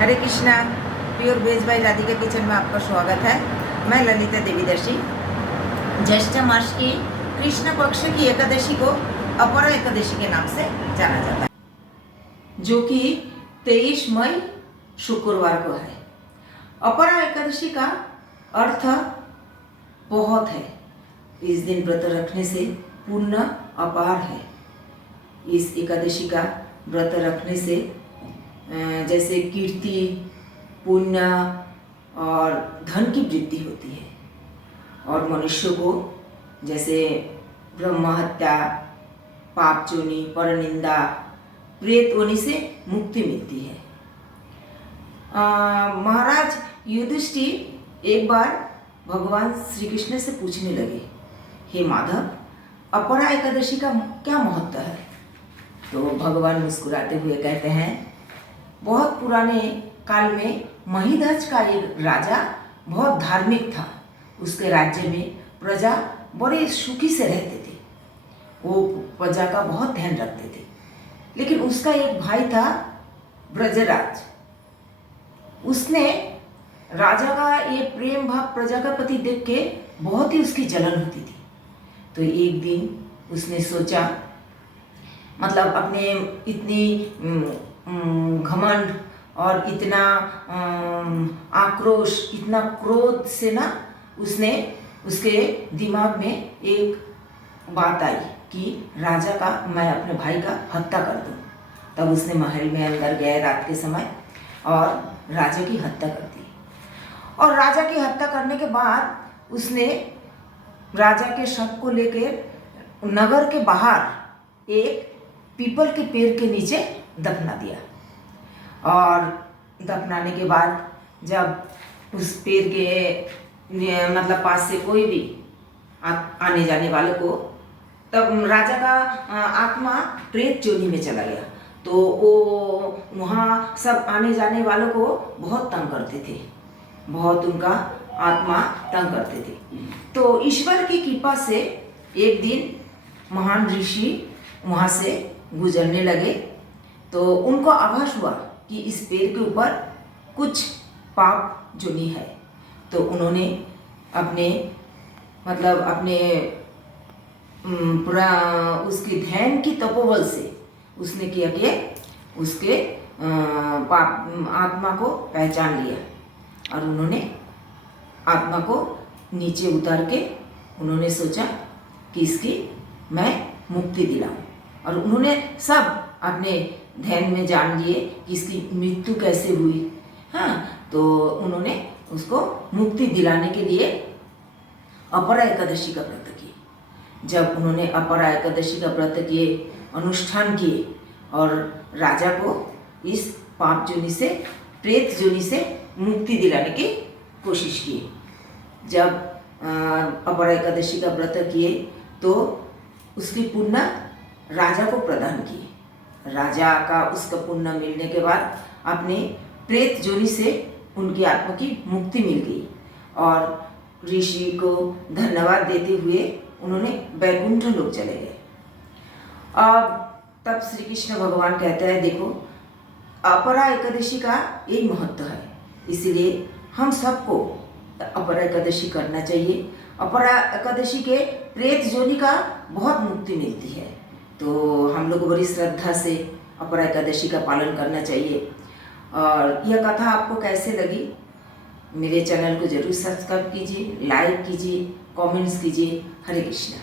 Hare Krishna. Pure veg by Radhika kitchen में आपका स्वागत है। मैं ललिता देवीदर्शी। ज्येष्ठ मास की कृष्ण पक्ष की एकादशी को अपरा एकादशी के नाम से जाना जाता है, जो कि 23 मई शुक्रवार को है। अपरा एकादशी का अर्थ बहुत है। इस दिन व्रत रखने से पुण्य अपार है। इस एकादशी का व्रत रखने से जैसे कीर्ति, पुण्य और धन की वृद्धि होती है और मनुष्य को जैसे ब्रह्म हत्या, पाप चोरी, परनिंदा, प्रेत होने से मुक्ति मिलती है। महाराज युधिष्ठिर एक बार भगवान श्री कृष्ण से पूछने लगे, हे माधव, अपरा एकादशी का क्या महत्व है? तो भगवान मुस्कुराते हुए कहते हैं, बहुत पुराने काल में महिध्वज का एक राजा बहुत धार्मिक था। उसके राज्य में प्रजा बड़े सुखी से रहते थे। वो प्रजा का बहुत ध्यान रखते थे। लेकिन उसका एक भाई था ब्रजराज। उसने राजा का ये प्रेम भाव प्रजा का प्रति देख के बहुत ही उसकी जलन होती थी। तो एक दिन उसने सोचा, मतलब अपने इतनी घमंड और इतना आक्रोश, इतना क्रोध से ना उसने उसके दिमाग में एक बात आई कि राजा का, मैं अपने भाई का हत्या कर दूं। तब उसने महल में अंदर गए रात के समय और राजा की हत्या कर दी। और राजा की हत्या करने के बाद उसने राजा के शव को लेकर नगर के बाहर एक पीपल के पेड़ के नीचे दफना दिया। और दफनाने के बाद जब उस पेड़ के मतलब पास से कोई भी आने जाने वाले को, तब राजा का आत्मा प्रेत योनि में चला गया। तो वो वहाँ सब आने जाने वालों को बहुत तंग करते थे, बहुत उनका आत्मा तंग करते थे। तो ईश्वर की कृपा से एक दिन महान ऋषि वहाँ से गुजरने लगे। तो उनको आभास हुआ कि इस पेड़ के ऊपर कुछ पाप जोनी है। तो उन्होंने अपने पूरा उसके ध्यान की तपोबल से उसने किया कि उसके पाप आत्मा को पहचान लिया और उन्होंने आत्मा को नीचे उतार के उन्होंने सोचा कि इसकी मैं मुक्ति दिलाऊं। और उन्होंने सब अपने ध्यान में जान लिए कि इसकी मृत्यु कैसे हुई। हाँ, तो उन्होंने उसको मुक्ति दिलाने के लिए अपरा एकादशी का व्रत किए। जब उन्होंने अपरा एकादशी का व्रत किए, अनुष्ठान किए और राजा को इस पाप योनि से, प्रेत योनि से मुक्ति दिलाने की कोशिश की। जब अपरा एकादशी का व्रत किए तो उसकी पुण्य राजा को प्रदान किए। राजा का उसका पुण्य मिलने के बाद अपने प्रेत योनि से उनकी आत्मा की मुक्ति मिल गई। और ऋषि को धन्यवाद देते हुए उन्होंने वैकुंठ लोक चले गए। अब तब श्री कृष्ण भगवान कहते हैं, देखो, अपरा एकादशी का यही महत्व है, इसलिए हम सबको अपरा एकादशी करना चाहिए। अपरा एकादशी के प्रेत योनि का बहुत मुक्ति मिलती है। तो हम लोग को बड़ी श्रद्धा से अपरा एकादशी का पालन करना चाहिए। और यह कथा आपको कैसे लगी, मेरे चैनल को जरूर सब्सक्राइब कीजिए, लाइक कीजिए, कमेंट्स कीजिए। हरे कृष्णा।